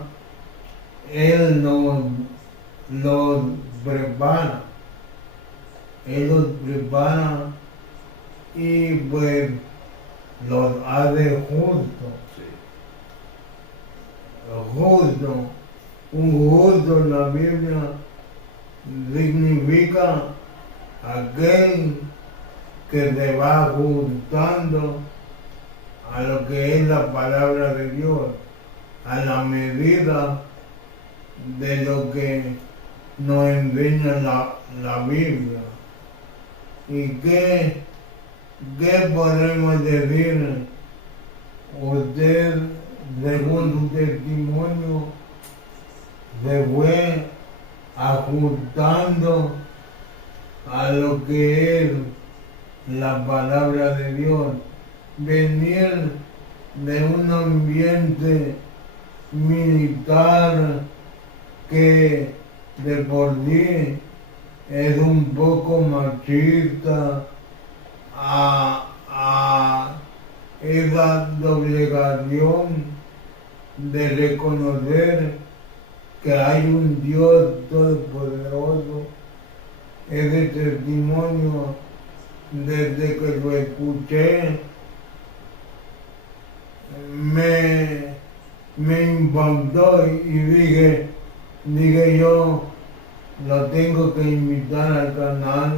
Él los prepara. Él los prepara y pues los hace justos. Justo, un justo en la Biblia significa aquel que se va ajustando a lo que es la palabra de Dios, a la medida de lo que nos enseña la Biblia. ¿Y qué podemos decir? Usted, según su testimonio, se fue ajustando a lo que es la palabra de Dios. Venir de un ambiente militar que de por sí es un poco machista a esa obligación de reconocer que hay un Dios todopoderoso. Ese testimonio, desde que lo escuché, me impactó y dije yo, lo tengo que invitar al canal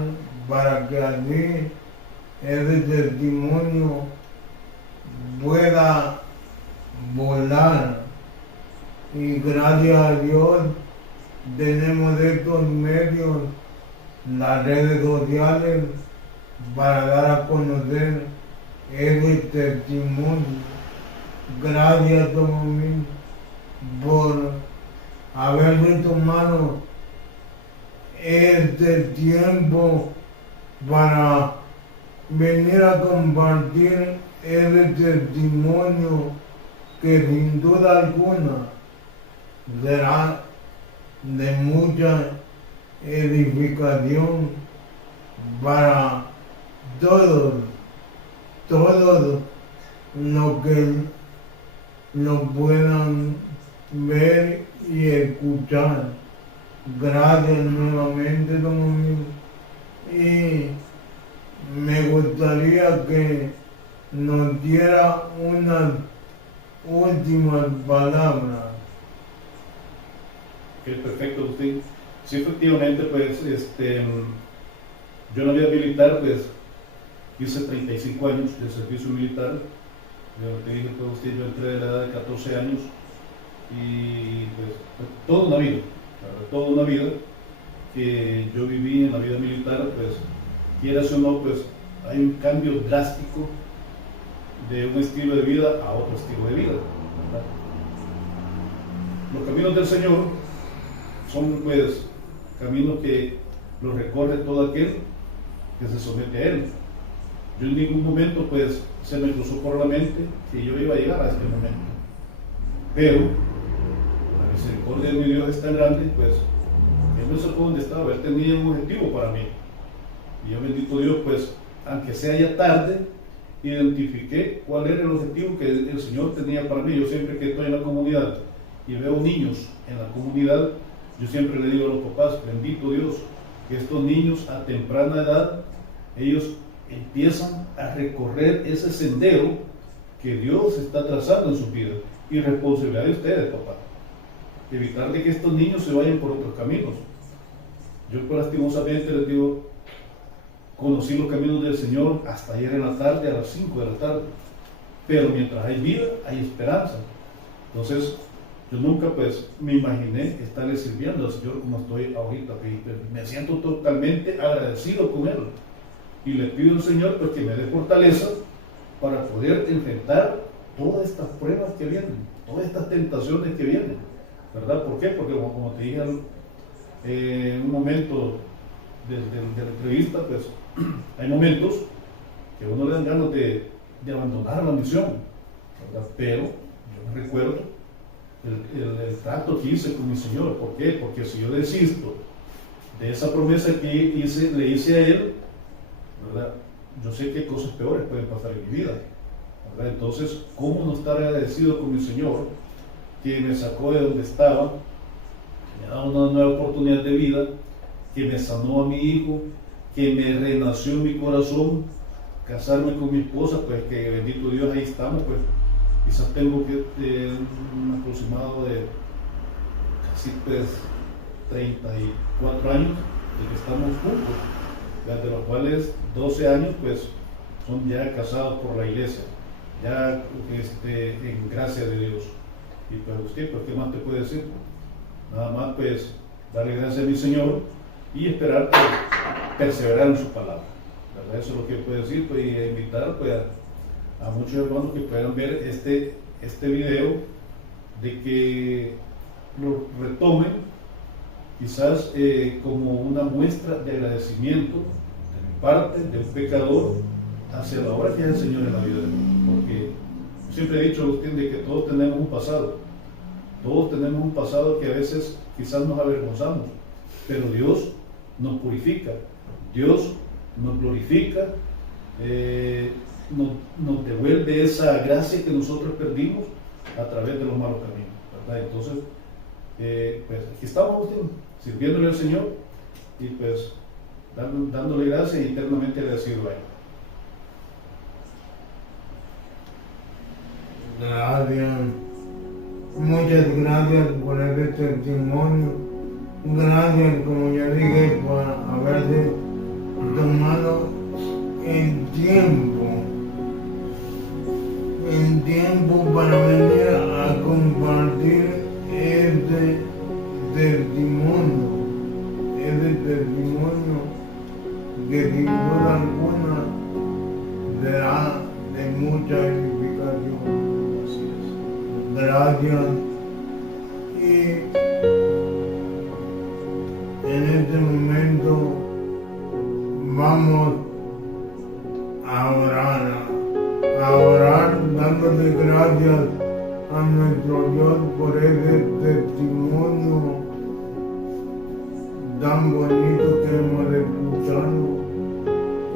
para que así ese testimonio pueda volar. Y gracias a Dios tenemos estos medios, las redes sociales, para dar a conocer ese testimonio. Gracias, Tomomín, por haberme tomado este tiempo para venir a compartir ese testimonio que sin duda alguna será de mucha edificación para todos los que lo puedan ver y escuchar. Gracias nuevamente, don amigo. Y me gustaría que nos diera unas últimas palabras. Ok, perfecto, Agustín. Sí, efectivamente, pues, yo en la vida militar, pues, hice 35 años de servicio militar. Yo te dije, pues, Agustín, yo entré de la edad de 14 años y, pues, toda una vida, toda una vida que yo viví en la vida militar, pues, quieras o no, pues, hay un cambio drástico de un estilo de vida a otro estilo de vida, ¿verdad? Los caminos del Señor son, pues, caminos que los recorre todo aquel que se somete a Él. Yo en ningún momento, pues, se me cruzó por la mente que yo iba a llegar a este momento. Pero la misericordia de mi Dios es tan grande, pues, Él me sacó donde estaba. Él tenía un objetivo para mí. Y yo, bendito Dios, pues, aunque sea ya tarde, identifiqué cuál era el objetivo que el Señor tenía para mí. Yo siempre que estoy en la comunidad y veo niños en la comunidad, yo siempre le digo a los papás, bendito Dios, que estos niños a temprana edad, ellos empiezan a recorrer ese sendero que Dios está trazando en su vida. Y responsabilidad de ustedes, papá, evitar de que estos niños se vayan por otros caminos. Yo, pues, lastimosamente les digo, conocí los caminos del Señor hasta ayer en la tarde, a las 5 de la tarde. Pero mientras hay vida, hay esperanza. Entonces, yo nunca, pues, me imaginé estarle sirviendo al Señor como estoy ahorita. Me siento totalmente agradecido con Él. Y le pido al Señor, pues, que me dé fortaleza para poder enfrentar todas estas pruebas que vienen, todas estas tentaciones que vienen, ¿verdad? ¿Por qué? Porque, como te dije en un momento de la entrevista, pues, hay momentos que a uno le dan ganas de abandonar la misión, ¿verdad? Pero yo me recuerdo el trato que hice con mi Señor. ¿Por qué? Porque si yo desisto de esa promesa que le hice a Él, ¿verdad?, yo sé que cosas peores pueden pasar en mi vida, ¿verdad? Entonces, ¿cómo no estar agradecido con mi Señor, que me sacó de donde estaba, que me ha dado una nueva oportunidad de vida, que me sanó a mi hijo, que me renació en mi corazón, casarme con mi esposa, pues, que bendito Dios, ahí estamos, pues, quizás tengo un aproximado de casi, pues, 34 años de que estamos juntos, de los cuales 12 años, pues, son ya casados por la iglesia, ya en gracia de Dios. Y pues, usted, pues, ¿qué más te puede decir? Nada más, pues, darle gracias a mi Señor y esperar, pues, perseverar en su palabra, ¿verdad? Eso es lo que puedo decir, pues, y invitar, pues, a muchos hermanos que puedan ver este video, de que lo retomen, quizás como una muestra de agradecimiento de mi parte, de un pecador, hacia la obra que hace el Señor en la vida de uno. Porque siempre he dicho, Agustín, de que todos tenemos un pasado, que a veces quizás nos avergonzamos, pero Dios nos purifica, Dios nos glorifica, nos devuelve esa gracia que nosotros perdimos a través de los malos caminos, ¿verdad? Entonces, pues aquí estamos, Agustín, sirviéndole al Señor y pues dándole gracias y eternamente agradecido a Él. Gracias. Muchas gracias por ese testimonio. Gracias, como ya dije, por haberse tomado el tiempo para venir a compartir este testimonio que sin duda alguna será de mucha edificación. Gracias. Y en este momento vamos a orar dándole gracias a nuestro Dios por ese testimonio tan bonito que hemos escuchado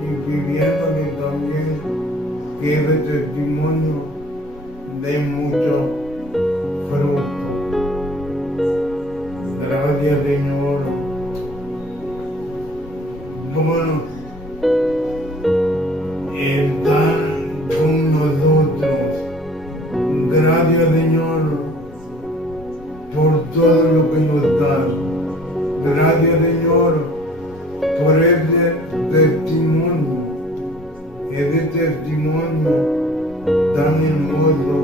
y pidiéndole también que ese testimonio dé mucho fruto. Gracias, Señor. Bueno, están con nosotros. Gracias, Señor, por todo lo que nos das. Gracias, Señor, por ese testimonio tan hermoso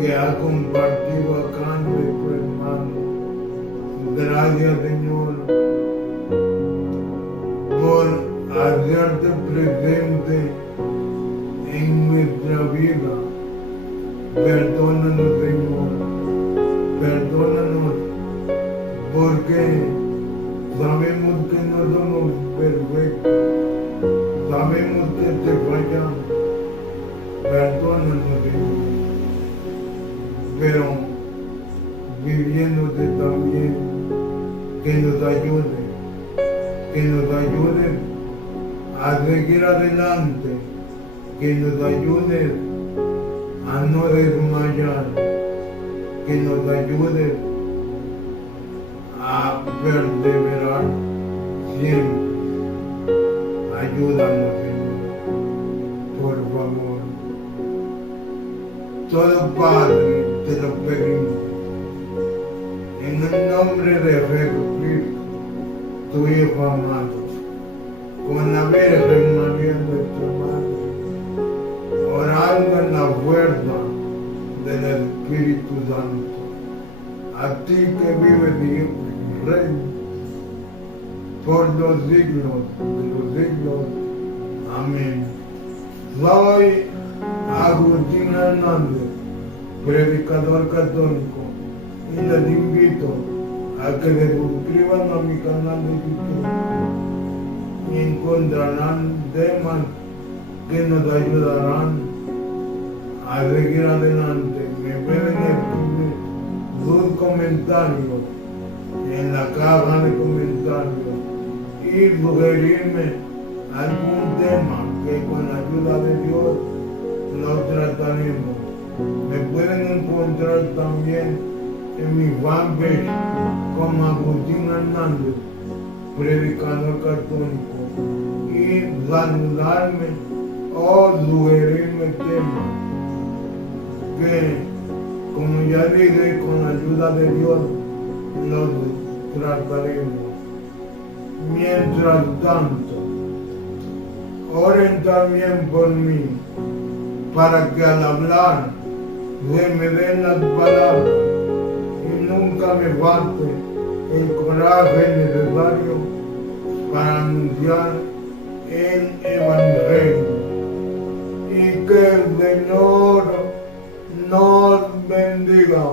que ha compartido acá nuestro hermano. Gracias, Señor, por hacerte presente en nuestra vida. Perdónanos, Señor, perdónanos, porque sabemos que no somos perfectos, sabemos que te fallamos. Perdónanos, Señor, pero viviéndote también, que nos ayude a seguir adelante, que nos ayude a no desmayar, que nos ayude a perseverar siempre. Ayúdanos, Señor, por favor. Todo Padre te lo pedimos, en el nombre de Jesucristo, tu Hijo amado, con la Virgen María nuestra Madre, orando en la fuerza del Espíritu Santo, a ti que vives y reinas por los siglos de los siglos. Amén. Soy Agustín Hernández, predicador católico, y les invito a que se suscriban a mi canal de YouTube y encontrarán temas que nos ayudarán a seguir adelante. Me pueden escribir sus comentarios en la caja de comentarios y sugerirme algún tema que con la ayuda de Dios lo trataremos. Me pueden encontrar también en mi fanpage como Agustín Hernández, predicador católico, y saludarme o sugerirme temas que, como ya dije, con la ayuda de Dios los trataremos. Mientras tanto, oren también por mí, para que al hablar se me den las palabras y nunca me falte el coraje necesario para anunciar el Evangelio. Y que el Señor nos bendiga.